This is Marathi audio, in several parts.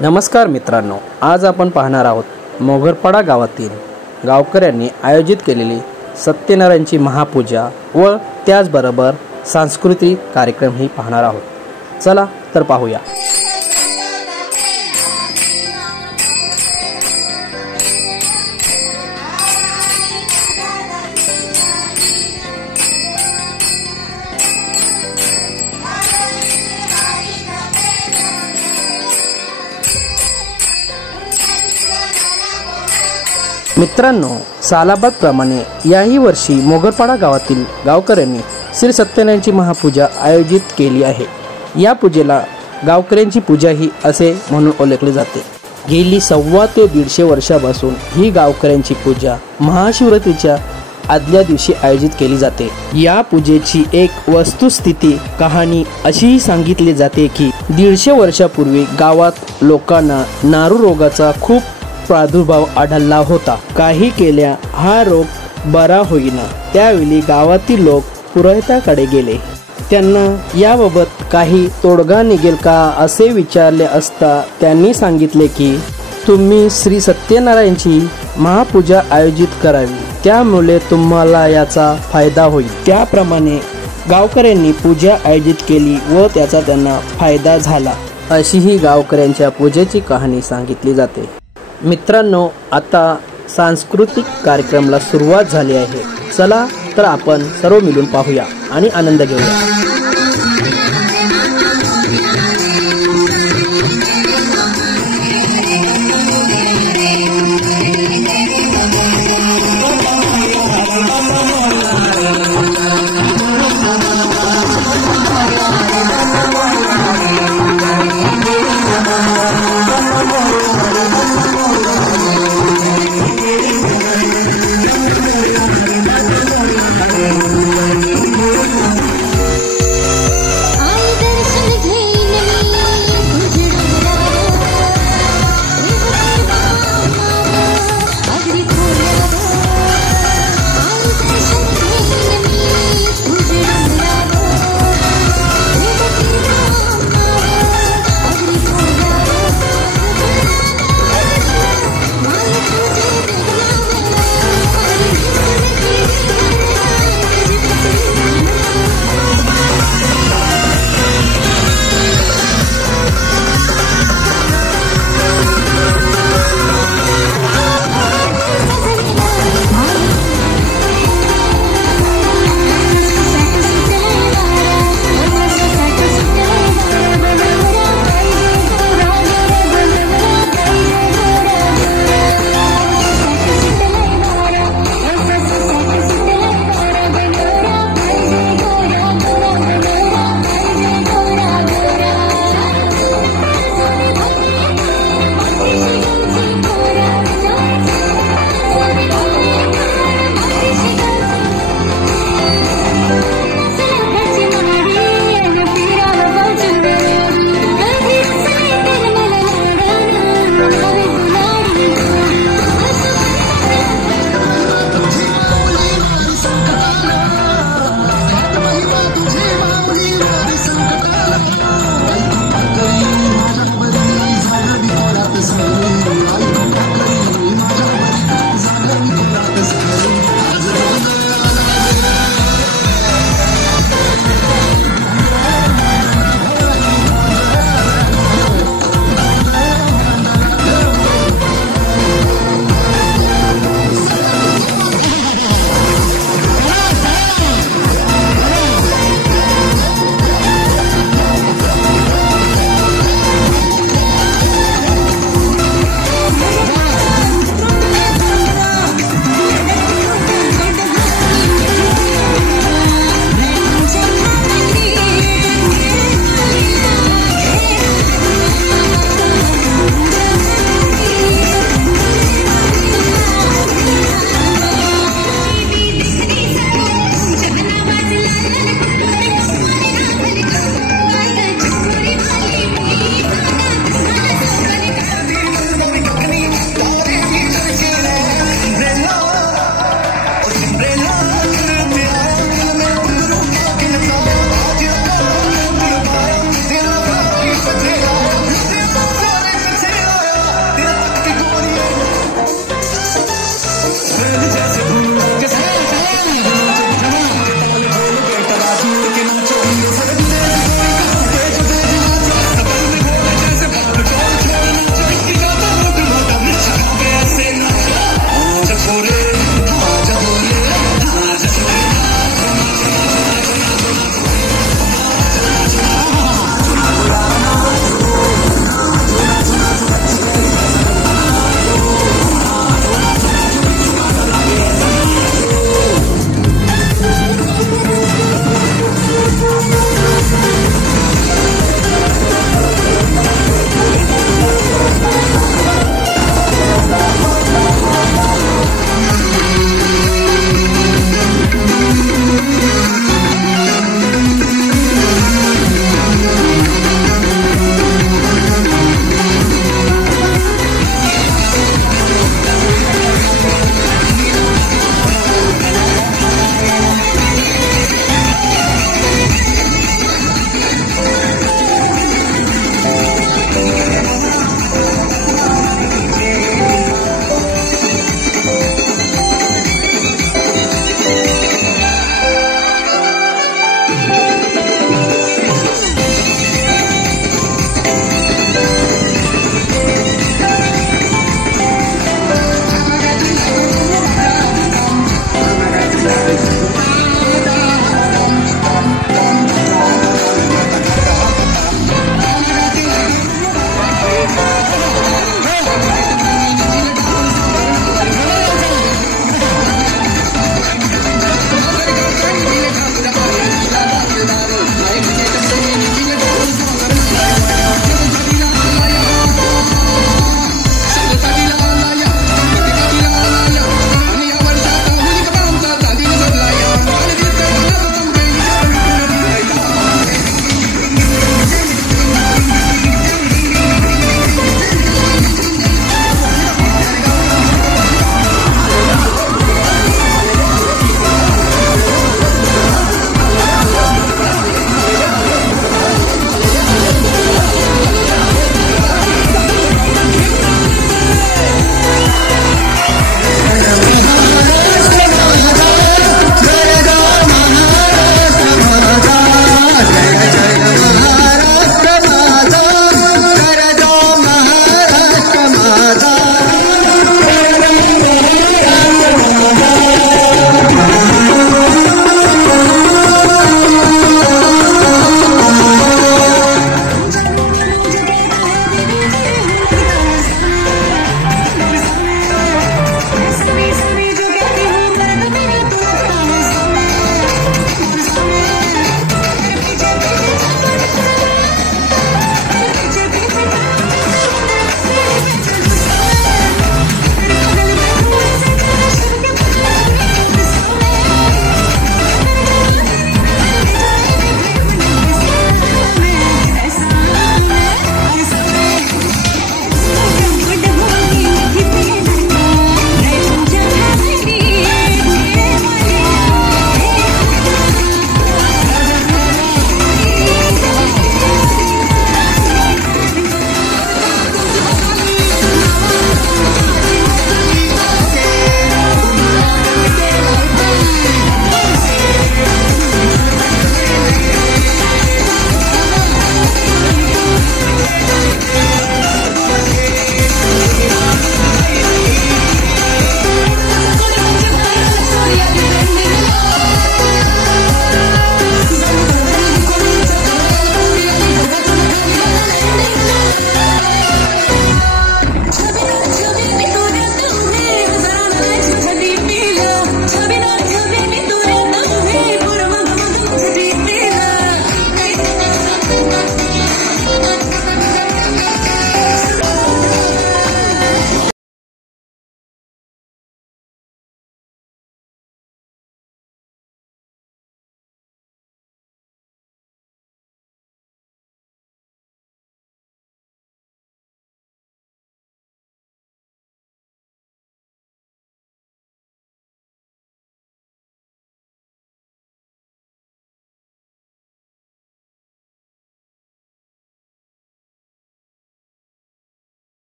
नमस्कार मित्रांनो, आज आपण पाहणार आहोत मोगरपाडा गावातील गावकऱ्यांनी आयोजित केलेली सत्यनारायणची महापूजा व त्याचबरोबर सांस्कृतिक कार्यक्रमही पाहणार आहोत। चला तर पाहूया। मित्रांनो, सालाबादप्रमाणे याही वर्षी मोगरपाडा गावातील गावकऱ्यांनी श्री सत्यनारायणची महापूजा आयोजित केली आहे। या पूजेला गावकऱ्यांची पूजा ही असे म्हणून ओळखली जाते। गेली 125 ते 150 वर्षापासून ही गावकऱ्यांची पूजा महाशिवरात्रीच्या आदल्या दिवशी आयोजित केली जाते। या पूजेची एक वस्तुस्थिती कहाणी अशीही सांगितली जाते की 150 वर्षापूर्वी गावात लोकांना नारू रोगाचा खूप प्रादुर्भाव आढळला होता। काही केल्या हा रोग बरा होईना। त्यावेळी गावातील लोक पुरोहिताकडे गेले। त्यांना याबाबत काही तोडगा निघेल का असे विचारले असता त्यांनी सांगितले की तुम्ही श्री सत्यनारायणची महापूजा आयोजित करावी, त्यामुळे तुम्हाला याचा फायदा होईल। त्याप्रमाणे गावकऱ्यांनी पूजा आयोजित केली व त्याचा त्यांना फायदा झाला, अशी ही गावकऱ्यांच्या पूजेची कहाणी सांगितली जाते। मित्रांनो, आता सांस्कृतिक कार्यक्रमाला सुरुवात झाली आहे। चला तर आपण सर्व मिळून पाहूया आणि आनंद घेऊया।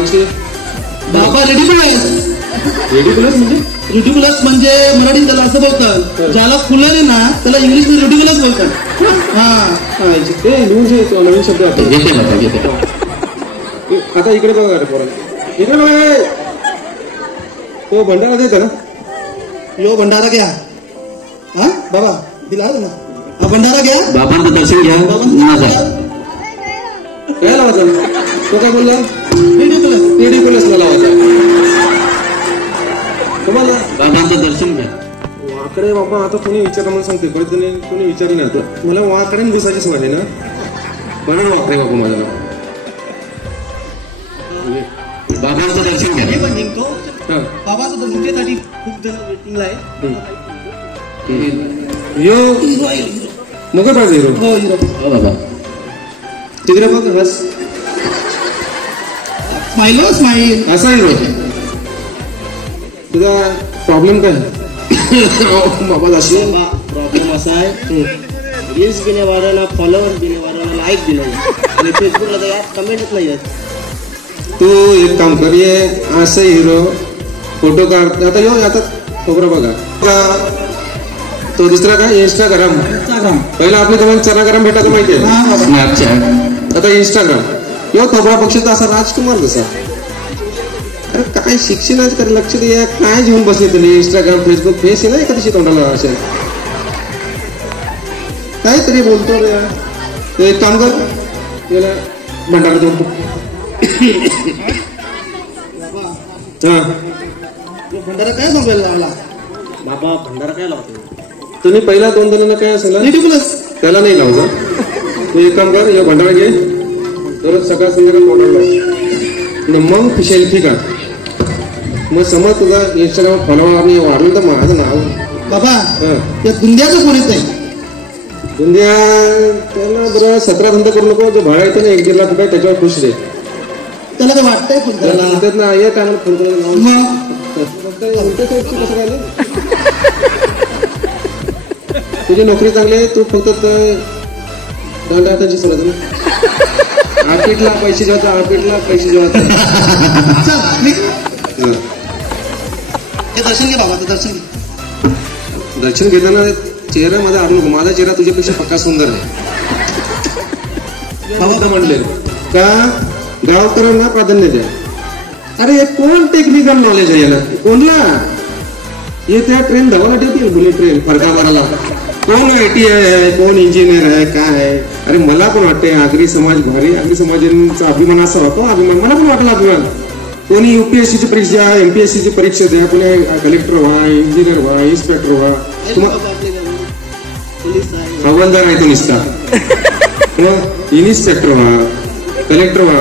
मागचे बाबा रेडिकुलस. रेडिकुलस म्हणजे रेडिकुलस म्हणजे मराठीत त्याला असं बोलतात, ज्याला खुलं नाही ना त्याला इंग्लिश मध्ये रेडिकुलस बोलतात. हा ते नवीन शब्द आता इकडे बघा इकडे बघा. तो भंडारा देता ना. यो भंडारा घ्या. हा बाबा दिला ना हा भंडारा घ्या. बाबांचं दर्शन घ्या. काय लावायचा तो काय बोलला. रेडिकुलसला लावायचा तुम्हाला. बाबांचं दर्शन घ्या. वाकडे बाबा आता कोणी विचारलं मला सांगते कोणी विचारलं नाही आता मला. वाकडे दिसायची सवय आहे ना म्हणून वाकडे बाबा माझ्या नाव. बाबांचं दर्शन घ्या. बाबाचं दर्शनासाठी खूप जण वेटिंगला आहे. यो मग पाहिजे हिरो. हो हिरो. हो बाबा. तिकडे बघ बस स्माईल स्माईल. असा हिरो. तुझा प्रॉब्लेम काय बाबा. अशी प्रॉब्लेम असा आहे, रील्स भी नाही वाढवला, फॉलोअर्स भी नाही वाढवला, लाईक भी नाही आणि फेसबुकला तर यात कमेंटच नाही आहेत. तू एक काम कर ये असं हिरो फोटो काढ. आता यो आता खोबरं बघा. तो दुसरा काय इंस्टाग्राम. पहिला आपल्या तुम्हाला चनाग्राम भेटायचं माहिती आहे स्नॅपचॅट. आता इंस्टाग्राम यो खोबरा पक्षाचा असा राजकुमार कसा. अरे काय शिक्षणाच कर लक्ष दे. काय घेऊन बसले तुम्ही. इंस्टाग्राम फेसबुक फेस आहे ना एखादी तोंडाला असेल काहीतरी बोलतो रे. एक काम कर याला भंडारा देऊ. हा भंडारा काय सांगायला लावला. बाबा भंडारा काय लावतो. तुम्ही पहिला 2 जणांना काय असेल रेडिकुलस. त्याला नाही लावजा. तू एक काम कर या भंडारा घे दररोज सकाळ संध्याकाळ तोंडाला मग सेल्फी काढ. मग समज तुझा इंस्टाग्राम फॉलोअर आणि वाढलं तर माझं नाव. बाबा या दुंद्याचं कोण येत आहे. दुंद्या त्याला जरा 17 धंदा करू नको. जो भाडा येतो ना 1-1.5 लाख रुपये त्याच्यावर खुश रे. त्याला तर वाटतंय फोन करायला. म्हणतात ना या टायमाला फोन करायला कसं काय. तुझी नोकरी चांगली आहे. तू फक्त दंडाची समज ना. आर्किटला पैसे जेव्हा आर्किटला पैसे जेव्हा दर्शन घे बाबा. दर्शन घे. दर्शन घेताना चेहऱ्यामध्ये आणू नको. माझा चेहरा तुझ्यापेक्षा पक्का सुंदर आहे. बाबा म्हणले का गावकऱ्यांना प्राधान्य द्या. अरे कोण टेक्निकल नॉलेज आहे याला कोणला. हे त्या ट्रेन धावायला ठेवतील बुलेट ट्रेन फरका मारायला. कोण IT आहे कोण इंजिनियर आहे काय आहे. अरे मला पण वाटते आगरी समाज भारी. आगरी समाजाचा अभिमान असा होतो. अभिमान मला पण वाटला अभिमान. कोणी UPSCची परीक्षा MPSCची परीक्षा द्या. कोणी कलेक्टर व्हा इंजिनियर व्हा इन्स्पेक्टर व्हा. हवालदार आहे तो निसता. इन्स्पेक्टर व्हा कलेक्टर व्हा.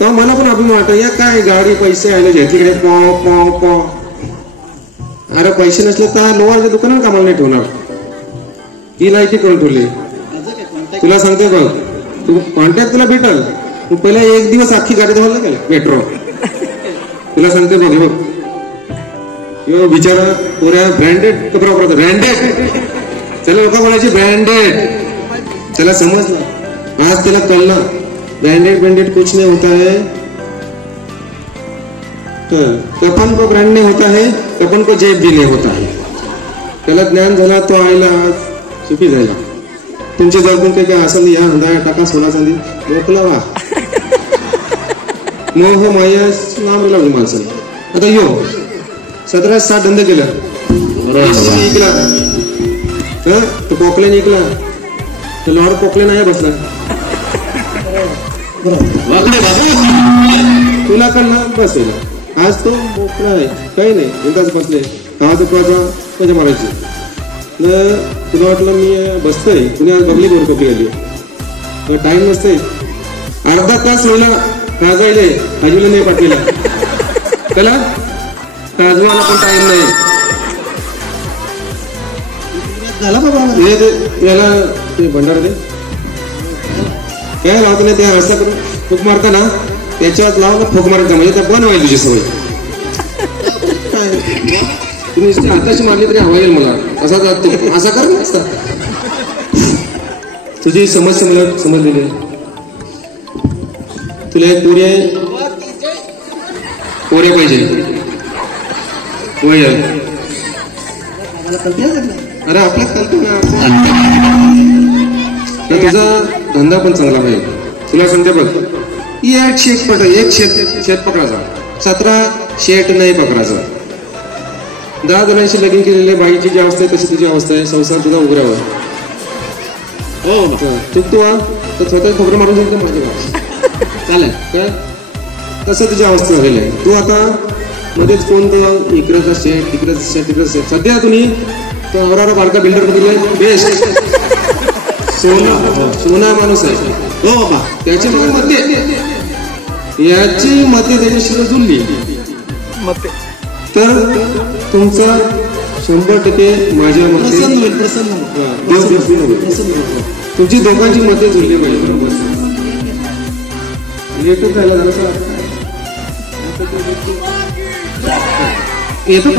तर मला पण अभिमान वाटत या काय गाडी पैसे आले तिकडे पॉ. अरे पैसे नसले तर लोहारच्या दुकानात कामाला नाही ठेवणार. ही लायकी करून ठेवली. तुला सांगते बघ तू कॉन्टॅक्ट तुला भेटल. तू पहिला 1 दिवस अख्खी गाडी धुवायला गेला मेट्रो. तुला सांगते बघ बघ यो बिचारा पुऱ्या ब्रँडेड कपडा वापरतो. ब्रँडेड त्याला लोक बोलायचे ब्रँडेड. त्याला समजलं आज त्याला कळलं ब्रँडेड कुछ नहीं होता है. कपन को ब्रँड नहीं होता है कपन को जेब भी नहीं होता है. त्याला ज्ञान झाला. तो आईला आज सुखी झाला. तुमच्या जवळून काही काय असेल या हंदा टाका सोना चांदी मोकला वा. मोह माया नाम लावली माणसाने. आता यो 17-60 धंदा केला. इकला तो पोकलेन इकला. तो लॉर्ड पोकलेन आहे बसला. तुला कळला बसेल. आज तो मोकळा आहे काही नाही. एकदाच बसले त्याच्या मारायची. तुला वाटलं मी बसतोय कुणी आज बघली बोर टोपी आली. टाइम नसतंय. अर्धा तास होईला राजवायले राजूला नाही पाठविला. त्याला राजवायला पण टाइम नाही झाला बाबा. याला ते भंडारा दे. काय लावत नाही. त्या असं करून फुक मारता ना त्याच्यात लाव फुक मारायचा म्हणजे त्या बंद व्हायला तुझी सवय. तुम्ही आताशी मारली तरी हवा येईल मला. असा जातो असा कर ना असा. तुझी समस्या मला समजलेली आहे. तुला एक पोरी आहे पोरे पाहिजे होय मला कळते ना. अरे आपल्यात कळतो ना तर तुझा धंदा पण चांगला पाहिजे तुला सांगते बघ एक शेत पकडायचा 17 शेट नाही पकडायचा 10 जणांशी लगीन केलेले बाईची जी अवस्था आहे तशी तुझी अवस्था आहे संसार तुझा उघड्यावर हो चुकतो तर स्वतः खोबरं मारून जाईल माझ्या गाव चालेल काय तसं तुझी अवस्था झालेली आहे तू आता मध्येच कोणतं इकडचा शेट तिकडचं शेट सध्या तुम्ही तो अवरारा बारका बिल्डर बघितलाय बेस्ट सोना माणूस आहे हो बाबा त्याची मते याची मते त्याच्याशी जुळली तर तुमचा 100% माझ्या मते तुमची दोघांची मते जुळली पाहिजे बरोबर येतो त्याला येतो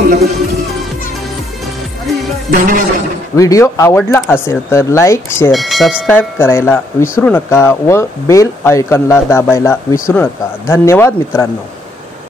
धन्यवाद व्हिडिओ आवडला असेल तर लाईक शेअर सबस्क्राईब करायला विसरू नका व बेल आयकॉनला दाबायला विसरू नका. धन्यवाद मित्रांनो.